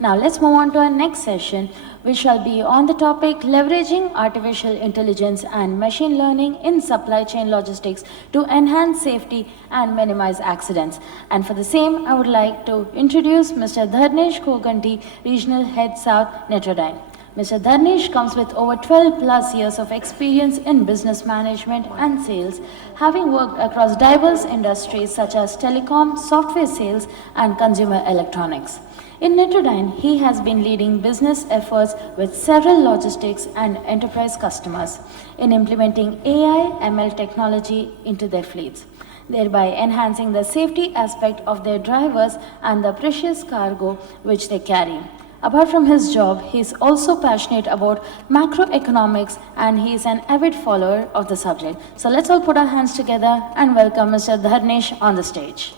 Now let's move on to our next session, which shall be on the topic leveraging artificial intelligence and machine learning in supply chain logistics to enhance safety and minimize accidents. And for the same, I would like to introduce Mr. Dharnesh Koganti, Regional Head South, Netradyne. Mr. Dharnesh comes with over 12 plus years of experience in business management and sales, having worked across diverse industries such as telecom, software sales, and consumer electronics. In Netradyne, he has been leading business efforts with several logistics and enterprise customers in implementing AI ML technology into their fleets, thereby enhancing the safety aspect of their drivers and the precious cargo which they carry. Apart from his job, he is also passionate about macroeconomics and he is an avid follower of the subject. So let's all put our hands together and welcome Mr. Dharnesh on the stage.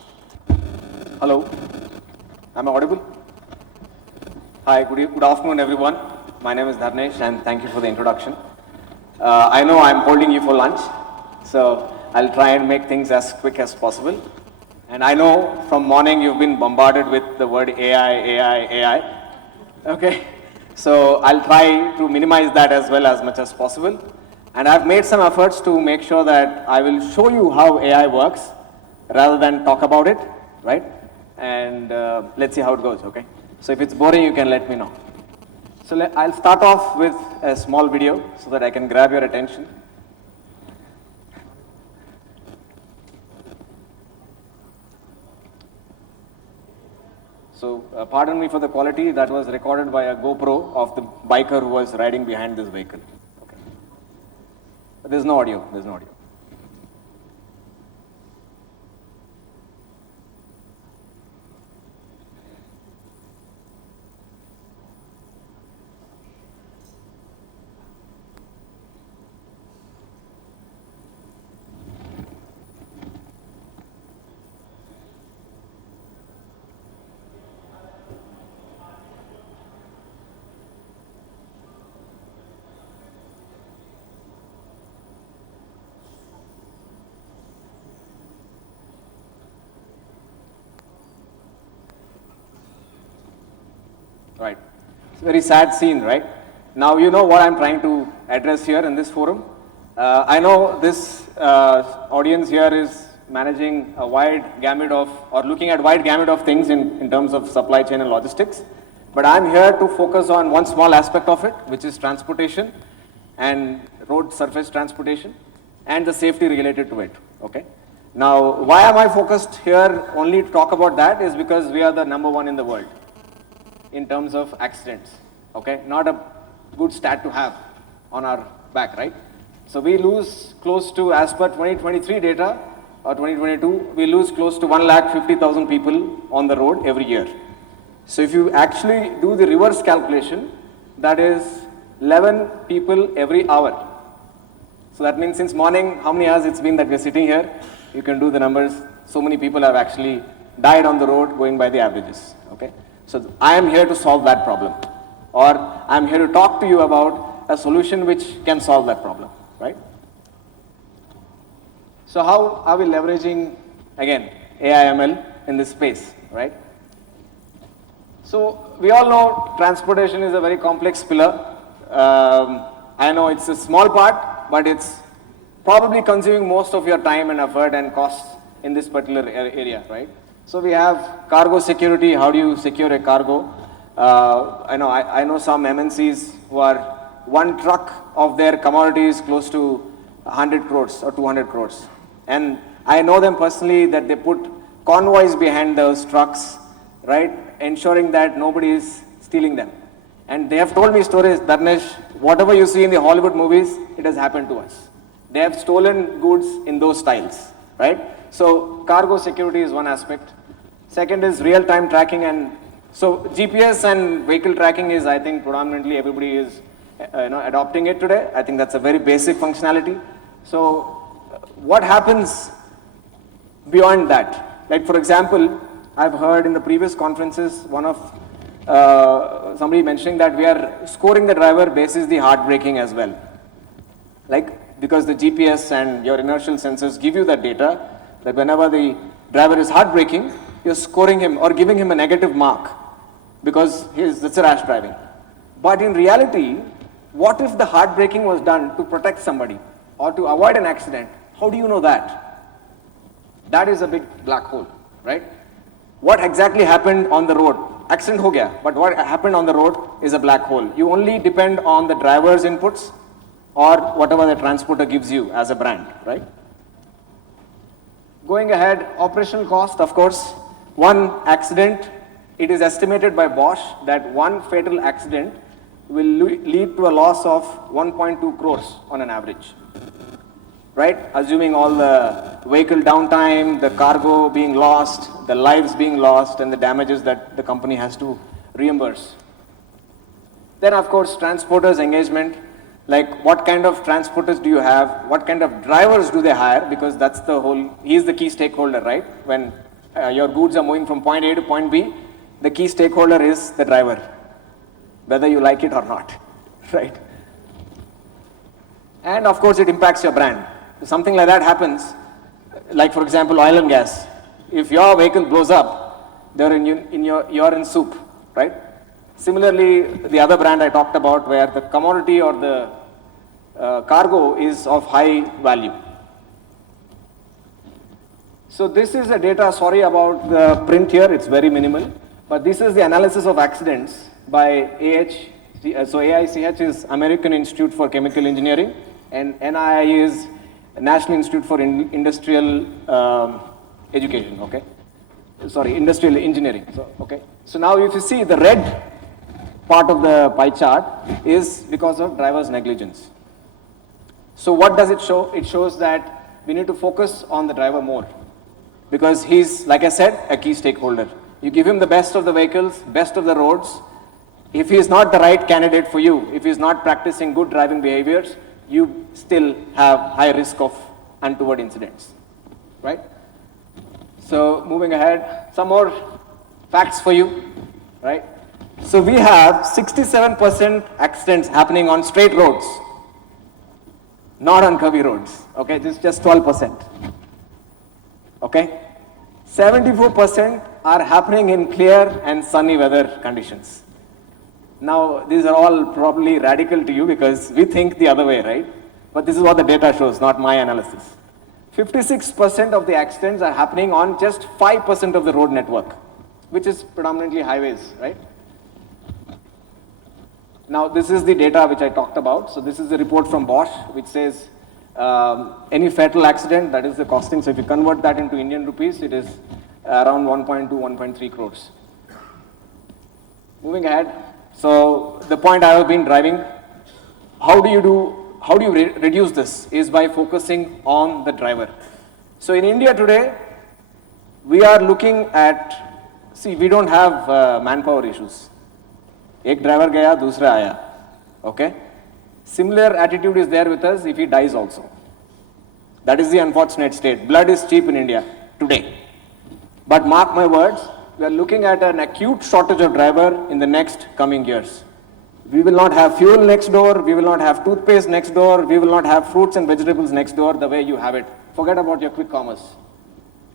Hello, am I audible? Hi, good afternoon everyone. My name is Dharnesh and thank you for the introduction. I know I'm holding you for lunch, so I'll try and make things as quick as possible. And I know from morning you've been bombarded with the word AI. Okay, so I'll try to minimize that as much as possible. And I've made some efforts to make sure that I will show you how AI works rather than talk about it, right? And let's see how it goes, okay? So if it's boring, you can let me know. So I'll start off with a small video so that I can grab your attention. So pardon me for the quality, that was recorded by a GoPro of the biker who was riding behind this vehicle. Okay. But there's no audio, Right. It's a very sad scene, right? Now you know what I'm trying to address here in this forum. I know this audience here is managing a wide gamut of, or looking at wide gamut of things in terms of supply chain and logistics. But I'm here to focus on one small aspect of it, which is transportation and road surface transportation and the safety related to it, okay? Now, why am I focused here only to talk about that is because we are the #1 in the world in terms of accidents, okay? Not a good stat to have on our back, right? So we lose close to, as per 2023 data, or 2022, we lose close to 150,000 people on the road every year. So if you actually do the reverse calculation, that is 11 people every hour. So that means since morning, how many hours it's been that we're sitting here? You can do the numbers. So many people have actually died on the road going by the averages, okay? So I am here to solve that problem, or I'm here to talk to you about a solution which can solve that problem, right? So how are we leveraging, again, AI/ML in this space, right? So we all know transportation is a very complex pillar. I know it's a small part, but it's probably consuming most of your time and effort and costs in this particular area, right? So we have cargo security. How do you secure a cargo? I know some MNCs who are one truck of their commodities close to 100 crores or 200 crores. And I know them personally that they put convoys behind those trucks, right? Ensuring that nobody is stealing them. And they have told me stories, Dharnesh, whatever you see in the Hollywood movies, it has happened to us. They have stolen goods in those styles, right? So cargo security is one aspect. Second is real-time tracking, and so GPS and vehicle tracking is, I think, predominantly everybody is adopting it today. I think that's a very basic functionality. So what happens beyond that? Like for example, I've heard in the previous conferences, one of somebody mentioning that we are scoring the driver basis the hard braking as well. Like, because the GPS and your inertial sensors give you that data, that whenever the driver is hard braking, you're scoring him or giving him a negative mark because it's a rash driving. But in reality, what if the hard braking was done to protect somebody or to avoid an accident? How do you know that? That is a big black hole, right? What exactly happened on the road? Accident ho gaya, but what happened on the road is a black hole. You only depend on the driver's inputs or whatever the transporter gives you as a brand, right? Going ahead, operational cost, of course, one accident, it is estimated by Bosch that one fatal accident will lead to a loss of 1.2 crores on an average, right? Assuming all the vehicle downtime, the cargo being lost, the lives being lost, and the damages that the company has to reimburse. Then, of course, transporters' engagement, like what kind of transporters do you have, what kind of drivers do they hire, because that's the whole, he's the key stakeholder, right? When your goods are moving from point A to point B, the key stakeholder is the driver, whether you like it or not, right? And of course, it impacts your brand. If something like that happens, like for example, oil and gas. If your vehicle blows up, you're in soup, right? Similarly, the other brand I talked about where the commodity or the cargo is of high value. So this is the data, sorry about the print here, it's very minimal, but this is the analysis of accidents by AICH is American Institute for Chemical Engineering and NII is National Institute for Industrial Education, okay? Sorry, Industrial Engineering, okay? So now if you see the red part of the pie chart is because of driver's negligence. So what does it show? It shows that we need to focus on the driver more because he's, like I said, a key stakeholder. You give him the best of the vehicles, best of the roads. If he is not the right candidate for you, if he is not practicing good driving behaviors, you still have high risk of untoward incidents, right? So moving ahead, some more facts for you, right? So we have 67% accidents happening on straight roads, not on curvy roads, okay? This is just 12%, okay? 74% are happening in clear and sunny weather conditions. Now, these are all probably radical to you because we think the other way, right? But this is what the data shows, not my analysis. 56% of the accidents are happening on just 5% of the road network, which is predominantly highways, right? Now, this is the data which I talked about. So this is the report from Bosch, which says any fatal accident, that is the costing. So if you convert that into Indian rupees, it is around 1.2, 1.3 crores. Moving ahead. So the point I have been driving, how do you reduce this is by focusing on the driver. So in India today, we are looking at, see, we don't have manpower issues. Ek driver gaya, dusra aaya, okay? Similar attitude is there with us if he dies also. That is the unfortunate state. Blood is cheap in India today. But mark my words, we are looking at an acute shortage of driver in the next coming years. We will not have fuel next door, we will not have toothpaste next door, we will not have fruits and vegetables next door the way you have it. Forget about your quick commerce.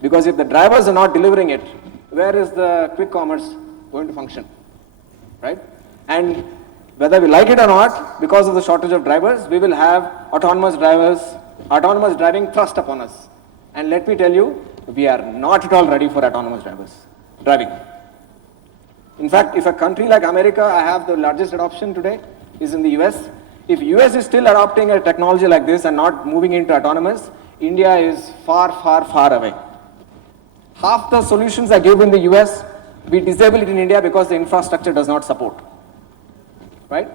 Because if the drivers are not delivering it, where is the quick commerce going to function, right? And whether we like it or not, because of the shortage of drivers, we will have autonomous driving thrust upon us. And let me tell you, we are not at all ready for autonomous driving. In fact, if a country like America, I have the largest adoption today, is in the US. If US is still adopting a technology like this and not moving into autonomous, India is far, far, far away. Half the solutions I give in the US, we disable it in India because the infrastructure does not support. Right?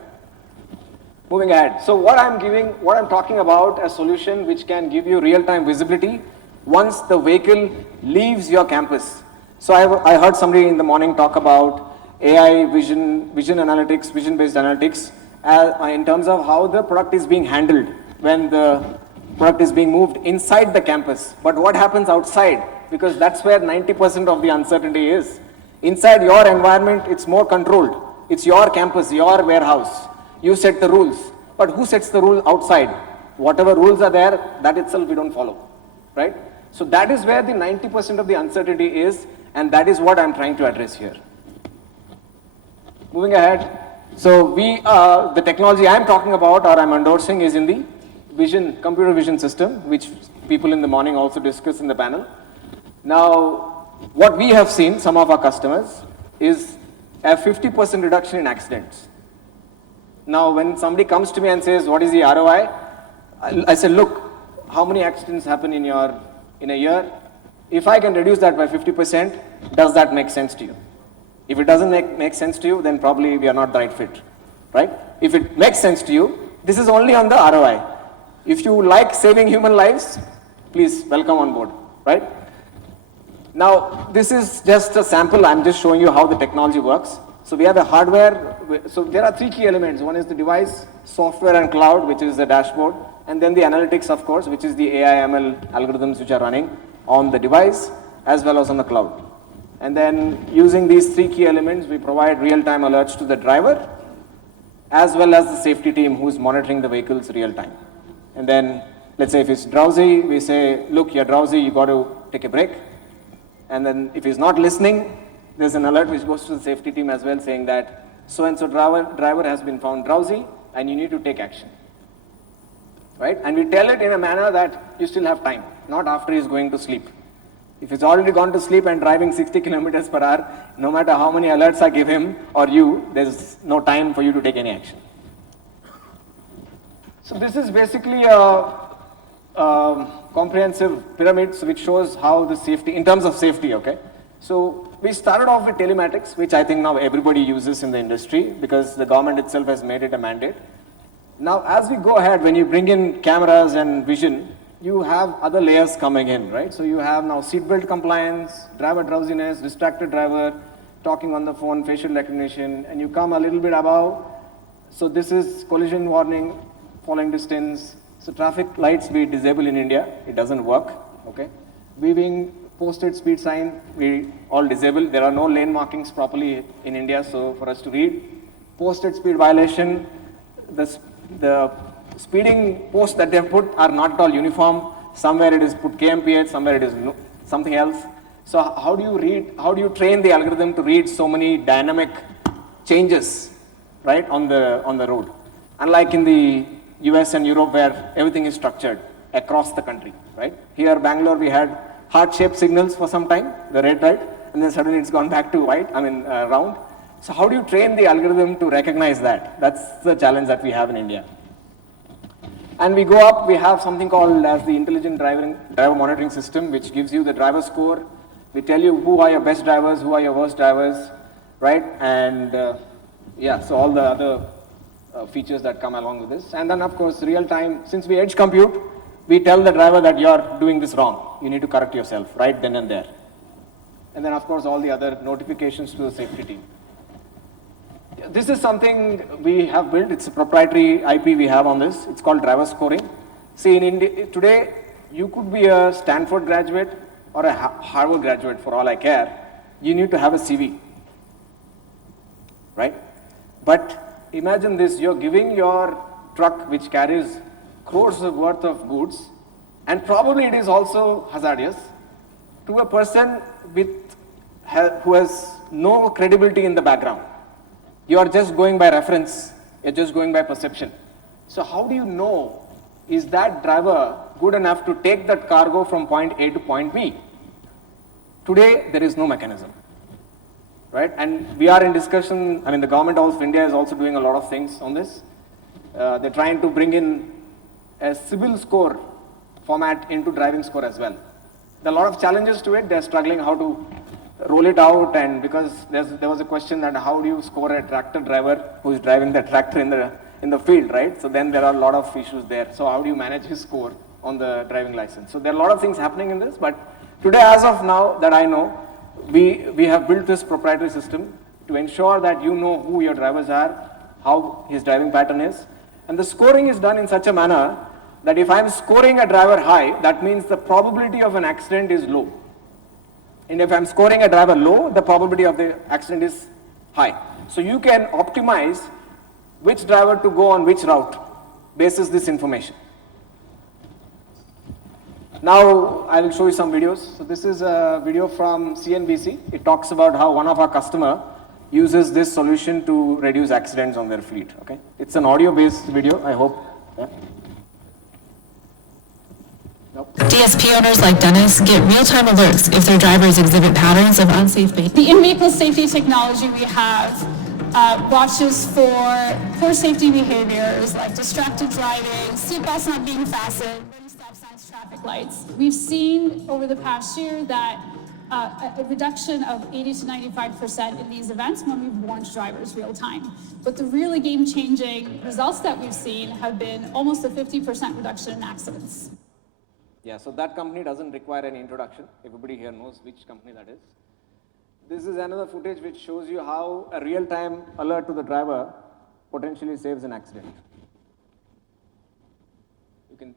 Moving ahead. So what I'm talking about, a solution which can give you real-time visibility once the vehicle leaves your campus. So I heard somebody in the morning talk about AI, vision analytics, vision-based analytics, in terms of how the product is being handled when the product is being moved inside the campus. But what happens outside? Because that's where 90% of the uncertainty is. Inside your environment, it's more controlled. It's your campus, your warehouse. You set the rules. But who sets the rule outside? Whatever rules are there, that itself we don't follow, right? So that is where the 90% of the uncertainty is, and that is what I'm trying to address here. Moving ahead. So the technology I'm talking about or I'm endorsing is in the computer vision system, which people in the morning also discuss in the panel. Now, what we have seen, some of our customers, is a 50% reduction in accidents. Now, when somebody comes to me and says, what is the ROI? I say, look, how many accidents happen in a year? If I can reduce that by 50%, does that make sense to you? If it doesn't make sense to you, then probably we are not the right fit, right? If it makes sense to you, this is only on the ROI. If you like saving human lives, please welcome on board, right? Now, this is just a sample. I'm just showing you how the technology works. So we have a hardware. So there are three key elements. One is the device, software and cloud, which is the dashboard. And then the analytics, of course, which is the AI ML algorithms which are running on the device as well as on the cloud. And then using these three key elements, we provide real-time alerts to the driver as well as the safety team who's monitoring the vehicles real time. And then let's say if he's drowsy, we say, look, you're drowsy, you got to take a break. And then if he's not listening, there's an alert which goes to the safety team as well saying that so-and-so driver has been found drowsy and you need to take action. Right? And we tell it in a manner that you still have time, not after he's going to sleep. If he's already gone to sleep and driving 60 kilometers per hour, no matter how many alerts I give him or you, there's no time for you to take any action. So this is basically a comprehensive pyramid which shows how the safety, in terms of safety, okay? So we started off with telematics, which I think now everybody uses in the industry because the government itself has made it a mandate. Now, as we go ahead, when you bring in cameras and vision, you have other layers coming in, right? So you have now seatbelt compliance, driver drowsiness, distracted driver, talking on the phone, facial recognition, and you come a little bit above. So this is collision warning, following distance. So traffic lights we disable in India, it doesn't work, okay? Weaving, posted speed sign, we all disable. There are no lane markings properly in India, so for us to read. Posted speed violation, the speeding posts that they have put are not at all uniform. Somewhere it is put KMPH, somewhere it is something else. So how do you train the algorithm to read so many dynamic changes, right, on the road? Unlike in the US and Europe where everything is structured across the country, right? Here, Bangalore, we had heart-shaped signals for some time, the red light, and then suddenly it's gone back to round. So how do you train the algorithm to recognize that? That's the challenge that we have in India. And we go up, we have something called as the intelligent driver monitoring system, which gives you the driver score. We tell you who are your best drivers, who are your worst drivers, right? And so all the other features that come along with this. And then of course, real time, since we edge compute, we tell the driver that you're doing this wrong. You need to correct yourself right then and there. And then of course, all the other notifications to the safety team. This is something we have built. It's a proprietary IP we have on this. It's called driver scoring. See, in India, today, you could be a Stanford graduate or a Harvard graduate for all I care. You need to have a CV, right? But imagine this, you're giving your truck, which carries crores of worth of goods, and probably it is also hazardous, to a person who has no credibility in the background. You are just going by reference, you're just going by perception. So how do you know, is that driver good enough to take that cargo from point A to point B? Today, there is no mechanism, right? And we are in discussion, the government of India is also doing a lot of things on this. They're trying to bring in a CIBIL score format into driving score as well. There are a lot of challenges to it. They're struggling how to roll it out, and because there was a question that how do you score a tractor driver who is driving the tractor in the field, right? So then there are a lot of issues there. So how do you manage his score on the driving license? So there are a lot of things happening in this, but today, as of now, that I know, we have built this proprietary system to ensure that you know who your drivers are, how his driving pattern is, and the scoring is done in such a manner that if I'm scoring a driver high, that means the probability of an accident is low. And if I'm scoring a driver low, the probability of the accident is high. So you can optimize which driver to go on which route basis this information. Now I will show you some videos. So this is a video from CNBC. It talks about how one of our customer uses this solution to reduce accidents on their fleet. Okay, it's an audio-based video. I hope. Yeah. DSP owners like Dennis get real-time alerts if their drivers exhibit patterns of unsafe behavior. The in-vehicle safety technology we have watches for poor safety behaviors like distracted driving, seatbelts not being fastened, stop signs, traffic lights. We've seen over the past year that a reduction of 80 to 95% in these events when we've warned drivers real time. But the really game-changing results that we've seen have been almost a 50% reduction in accidents. Yeah, so that company doesn't require any introduction. Everybody here knows which company that is. This is another footage which shows you how a real-time alert to the driver potentially saves an accident. You can.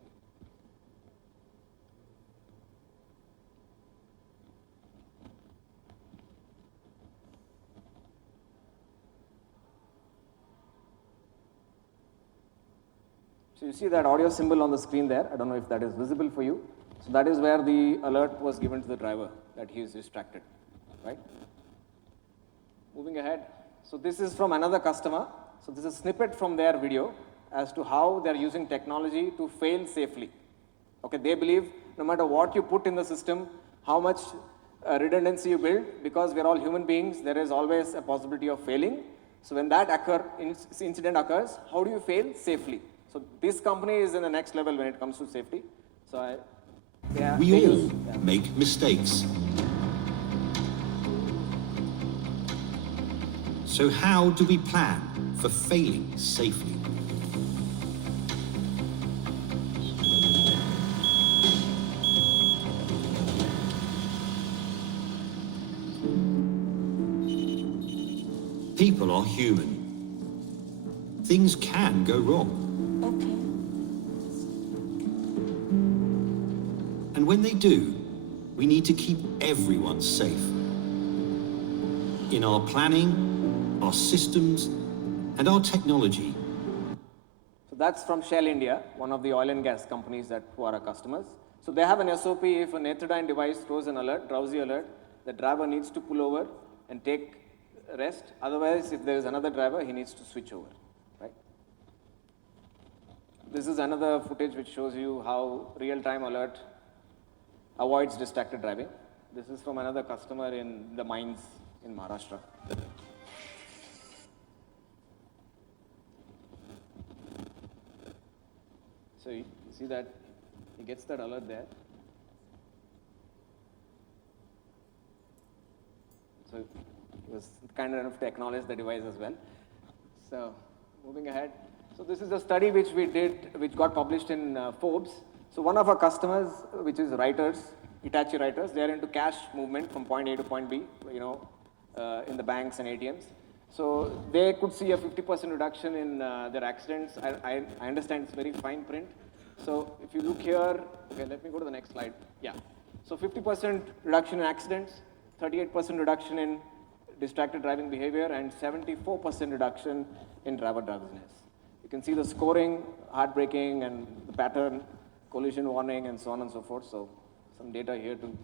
So you see that audio symbol on the screen there. I don't know if that is visible for you. So that is where the alert was given to the driver that he is distracted, right? Moving ahead. So this is from another customer. So this is a snippet from their video as to how they're using technology to fail safely. Okay, they believe no matter what you put in the system, how much redundancy you build, because we're all human beings, there is always a possibility of failing. So when that incident occurs, how do you fail safely? So this company is in the next level when it comes to safety. So we all make mistakes. So how do we plan for failing safely? People are human. Things can go wrong. Okay. And when they do, we need to keep everyone safe. In our planning, our systems, and our technology. So that's from Shell India, one of the oil and gas companies who are our customers. So they have an SOP. If a Netradyne device throws an alert, drowsy alert, the driver needs to pull over and take rest. Otherwise, if there is another driver, he needs to switch over, right? This is another footage which shows you how real-time alert avoids distracted driving. This is from another customer in the mines in Maharashtra. So you see that he gets that alert there. So he was kind enough to acknowledge the device as well. So moving ahead. So this is a study which we did, which got published in Forbes. So one of our customers, which is writers, Hitachi writers, they are into cash movement from point A to point B, in the banks and ATMs. So they could see a 50% reduction in their accidents. I understand it's very fine print. So if you look here, okay, let me go to the next slide. Yeah. So 50% reduction in accidents, 38% reduction in distracted driving behavior, and 74% reduction in driver drowsiness. You can see the scoring, heartbreaking, and the pattern, collision warning, and so on and so forth. So some data here too.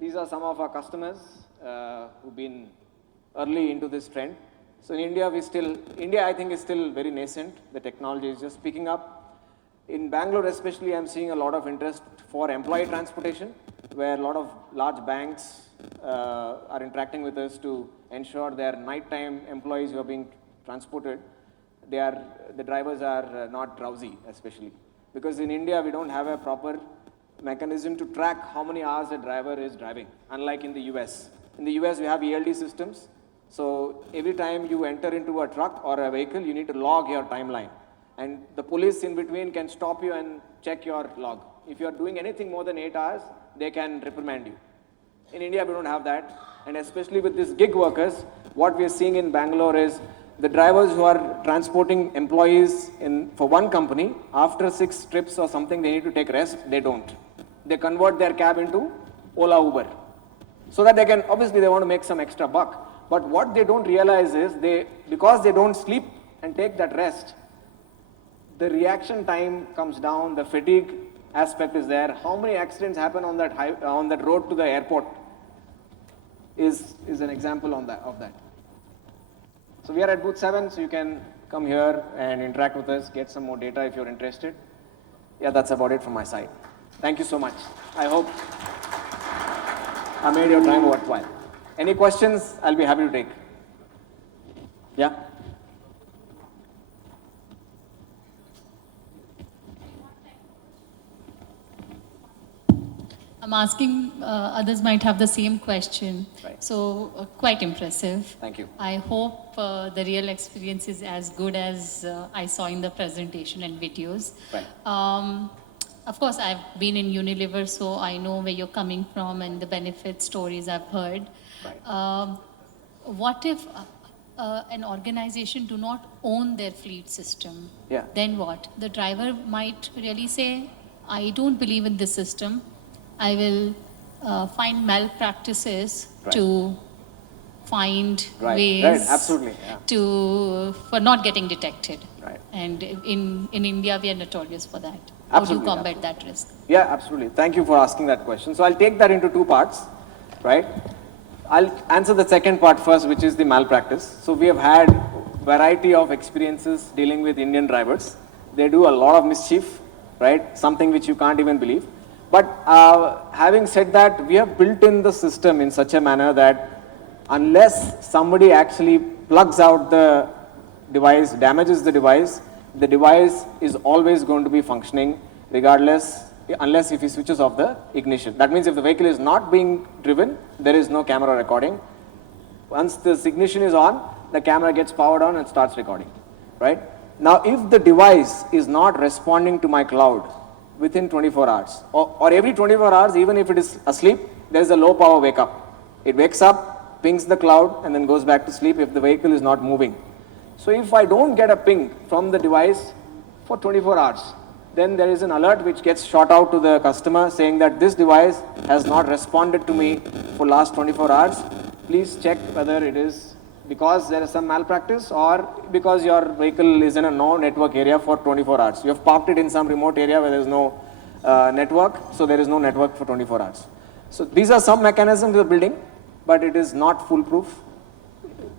These are some of our customers who've been early into this trend. So in India, India I think is still very nascent. The technology is just picking up. In Bangalore especially, I'm seeing a lot of interest for employee transportation, where a lot of large banks are interacting with us to ensure their nighttime employees who are being transported, the drivers are not drowsy, especially. Because in India, we don't have a proper mechanism to track how many hours a driver is driving, unlike in the US. In the US, we have ELD systems. So every time you enter into a truck or a vehicle, you need to log your timeline. And the police in between can stop you and check your log. If you are doing anything more than 8 hours, they can reprimand you. In India, we don't have that. And especially with these gig workers, what we are seeing in Bangalore is the drivers who are transporting employees for one company, after 6 trips or something, they need to take rest. They don't. They convert their cab into Ola Uber. So that they can, obviously they want to make some extra buck. But what they don't realize is, because they don't sleep and take that rest, the reaction time comes down, the fatigue aspect is there. How many accidents happen on that road to the airport is an example of that. So we are at booth 7, so you can come here and interact with us, get some more data if you're interested. Yeah, that's about it from my side. Thank you so much. I hope I made your time worthwhile. Any questions? I'll be happy to take. Yeah? I'm asking, others might have the same question. Right. So, quite impressive. Thank you. I hope the real experience is as good as I saw in the presentation and videos. Right. Of course, I've been in Unilever, so I know where you're coming from and the benefit stories I've heard. Right. What if an organization do not own their fleet system? Yeah. Then what? The driver might really say, I don't believe in this system. I will find malpractices Right. to find Right. ways Right. Absolutely. Yeah. for not getting detected. Right. And in India, we are notorious for that. Absolutely, How do you combat absolutely. that risk? Yeah, absolutely. Thank you for asking that question. So I'll take that into two parts, right? I'll answer the second part first, which is the malpractice. So we have had variety of experiences dealing with Indian drivers. They do a lot of mischief, right? Something which you can't even believe. But having said that, we have built in the system in such a manner that unless somebody actually plugs out the device, damages the device is always going to be functioning regardless, unless if he switches off the ignition. That means if the vehicle is not being driven, there is no camera recording. Once the ignition is on, the camera gets powered on and starts recording, right? Now, if the device is not responding to my cloud within 24 hours, or every 24 hours, even if it is asleep, there is a low power wake up. It wakes up, pings the cloud, and then goes back to sleep if the vehicle is not moving. So if I don't get a ping from the device for 24 hours, then there is an alert which gets shot out to the customer saying that this device has not responded to me for last 24 hours. Please check whether it is because there is some malpractice or because your vehicle is in a no network area for 24 hours. You have parked it in some remote area where there is no network, so there is no network for 24 hours. So these are some mechanisms we are building, but it is not foolproof.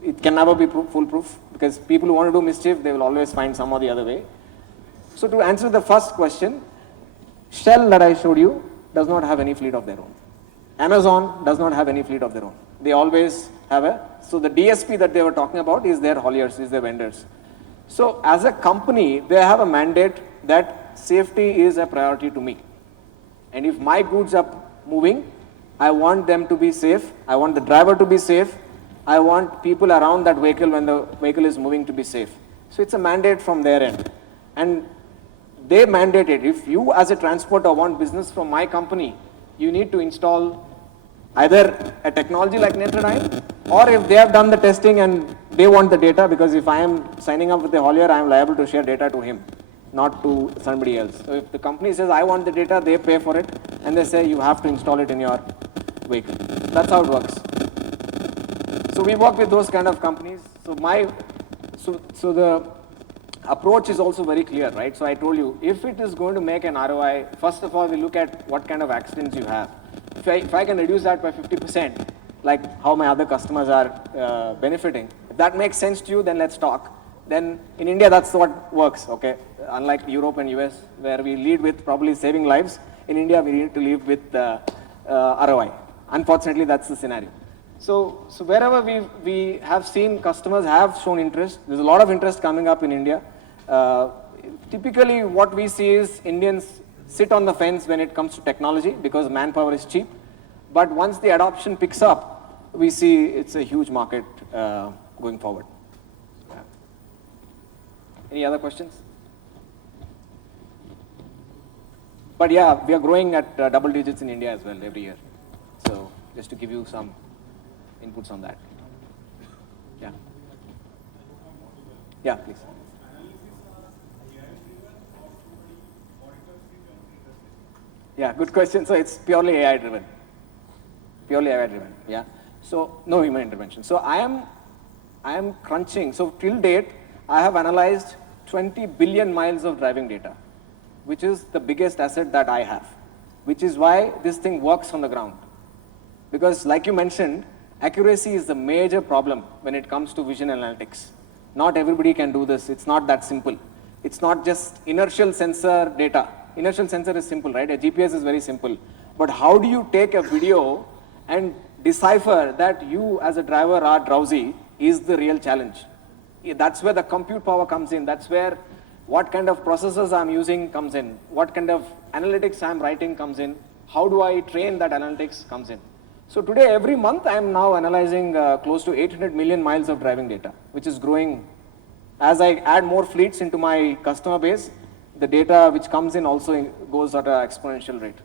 It can never be foolproof because people who want to do mischief, they will always find some or the other way. So to answer the first question, Shell that I showed you does not have any fleet of their own. Amazon does not have any fleet of their own. They always have so the DSP that they were talking about is their hauliers, is their vendors. So as a company, they have a mandate that safety is a priority to me. And if my goods are moving, I want them to be safe. I want the driver to be safe. I want people around that vehicle when the vehicle is moving to be safe. So it's a mandate from their end. And they mandate it. If you as a transporter want business from my company, you need to install either a technology like Netradyne, or if they have done the testing and they want the data, because if I am signing up with a haulier, I am liable to share data to him, not to somebody else. So if the company says, I want the data, they pay for it, and they say, you have to install it in your vehicle. That's how it works. So we work with those kind of companies. So the approach is also very clear, right? So I told you, if it is going to make an ROI, first of all, we look at what kind of accidents you have. If I can reduce that by 50%, like how my other customers are benefiting, if that makes sense to you, then let's talk. Then in India, that's what works, okay? Unlike Europe and US, where we lead with probably saving lives, in India, we need to lead with ROI. Unfortunately, that's the scenario. So wherever we have seen customers have shown interest, there's a lot of interest coming up in India. Typically, what we see is Indians sit on the fence when it comes to technology because manpower is cheap. But once the adoption picks up, we see it's a huge market going forward. Yeah. Any other questions? But yeah, we are growing at double digits in India as well every year. So just to give you some inputs on that. Yeah. Yeah, please. Yeah, good question. So it's purely AI driven. Purely AI driven. Yeah. So no human intervention. So I am crunching. So till date, I have analyzed 20 billion miles of driving data, which is the biggest asset that I have, which is why this thing works on the ground. Because like you mentioned, Accuracy is the major problem when it comes to vision analytics. Not everybody can do this. It's not that simple. It's not just inertial sensor data. Inertial sensor is simple, right? A GPS is very simple. But how do you take a video and decipher that you as a driver are drowsy is the real challenge. That's where the compute power comes in. That's where what kind of processors I'm using comes in. What kind of analytics I'm writing comes in. How do I train that analytics comes in. So today, every month, I am now analyzing close to 800 million miles of driving data, which is growing. As I add more fleets into my customer base, the data which comes in also goes at an exponential rate.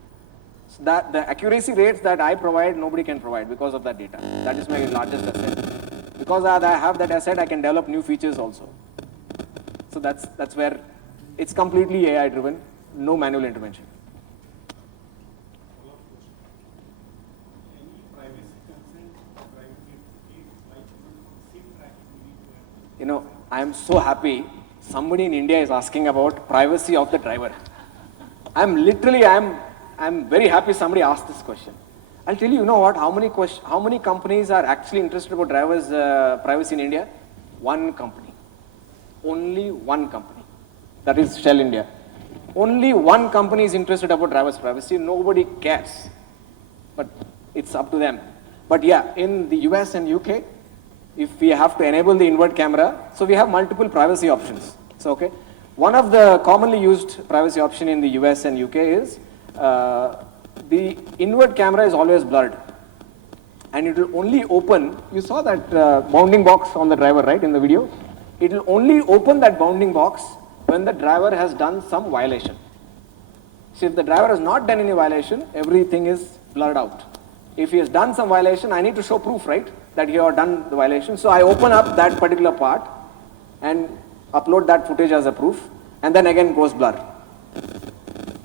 So that the accuracy rates that I provide, nobody can provide because of that data. That is my largest asset. Because I have that asset, I can develop new features also. So that's where it's completely AI driven, no manual intervention. You know, I am so happy somebody in India is asking about privacy of the driver. I'm very happy somebody asked this question. I'll tell you, you know what, how many companies are actually interested about drivers' privacy in India? One company. Only one company. That is Shell India. Only one company is interested about drivers' privacy. Nobody cares. But it's up to them. But yeah, in the US and UK, if we have to enable the inward camera, so we have multiple privacy options. So, okay. One of the commonly used privacy option in the US and UK is the inward camera is always blurred. And it will only open, you saw that bounding box on the driver, right, in the video? It will only open that bounding box when the driver has done some violation. So if the driver has not done any violation, everything is blurred out. If he has done some violation, I need to show proof, right, that he has done the violation. So I open up that particular part and upload that footage as a proof, and then again goes blur.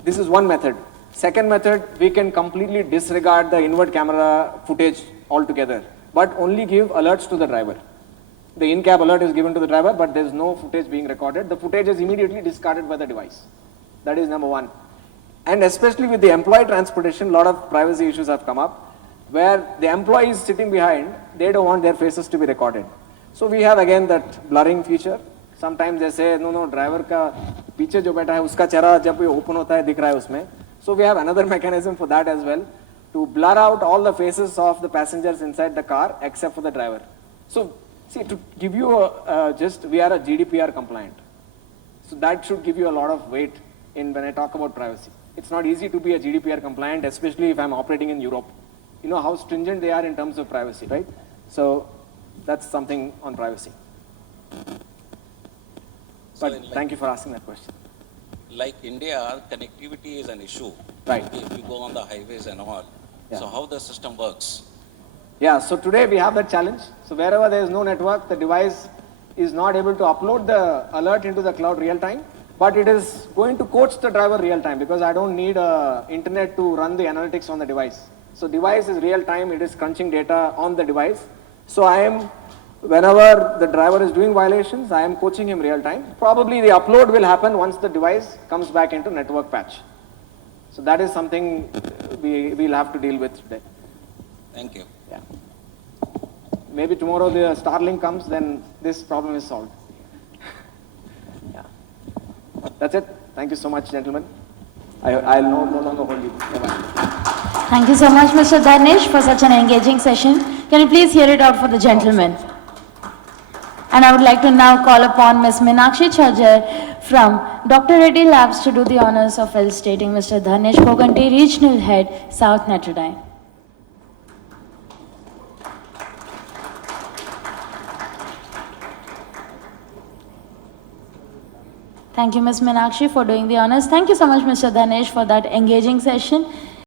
This is one method. Second method, we can completely disregard the inward camera footage altogether, but only give alerts to the driver. The in-cab alert is given to the driver, but there is no footage being recorded. The footage is immediately discarded by the device. That is number one. And especially with the employee transportation, a lot of privacy issues have come up, where the employee is sitting behind, they don't want their faces to be recorded. So we have again that blurring feature. Sometimes they say, no, driver ka पीछे जो बैठा है उसका चेहरा जब open होता है दिख रहा है उसमें. So we have another mechanism for that as well, to blur out all the faces of the passengers inside the car except for the driver. So see, to give you we are a GDPR compliant. So that should give you a lot of weight in when I talk about privacy. It's not easy to be a GDPR compliant, especially if I'm operating in Europe. You know how stringent they are in terms of privacy, right? So that's something on privacy. But thank you for asking that question. Like India, connectivity is an issue. Right. If you go on the highways and all. Yeah. So how the system works? Yeah, so today we have that challenge. So wherever there is no network, the device is not able to upload the alert into the cloud real time, but it is going to coach the driver real time because I don't need internet to run the analytics on the device. So device is real time, it is crunching data on the device. So whenever the driver is doing violations, I am coaching him real time. Probably the upload will happen once the device comes back into network patch. So that is something we'll have to deal with today. Thank you. Yeah. Maybe tomorrow the Starlink comes, then this problem is solved. Yeah. That's it. Thank you so much, gentlemen. I'll no longer hold you. Bye-bye. Thank you so much, Mr. Dharnesh, for such an engaging session. Can you please hear it out for the gentleman? And I would like to now call upon Ms. Meenakshi Chhajar from Dr. Reddy Labs to do the honors of felicitating Mr. Dharnesh Koganti, Regional Head, South Netradyne. Thank you, Ms. Meenakshi, for doing the honors. Thank you so much, Mr. Dharnesh, for that engaging session.